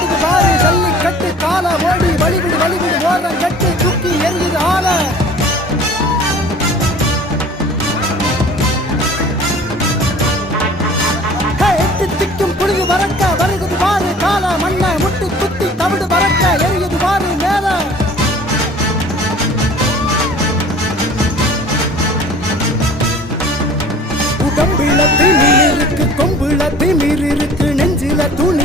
ஆடுது பாரு ஜல்லிக்கட்டு கால ஓடி வழிவிடு வழிவிடு ஓரம் கட்டு தூக்கி எரியுது ஆல எட்டு திக்கும் புழுகு பறக்க வருகுது பாரு கால மண்ண முட்டி குத்தி தவிடு பறக்க எரியுது பாரு மேல உடம்புல திமிர் இருக்கு கொம்புல திமிர் இருக்கு நெஞ்சில துணி